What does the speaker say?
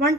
1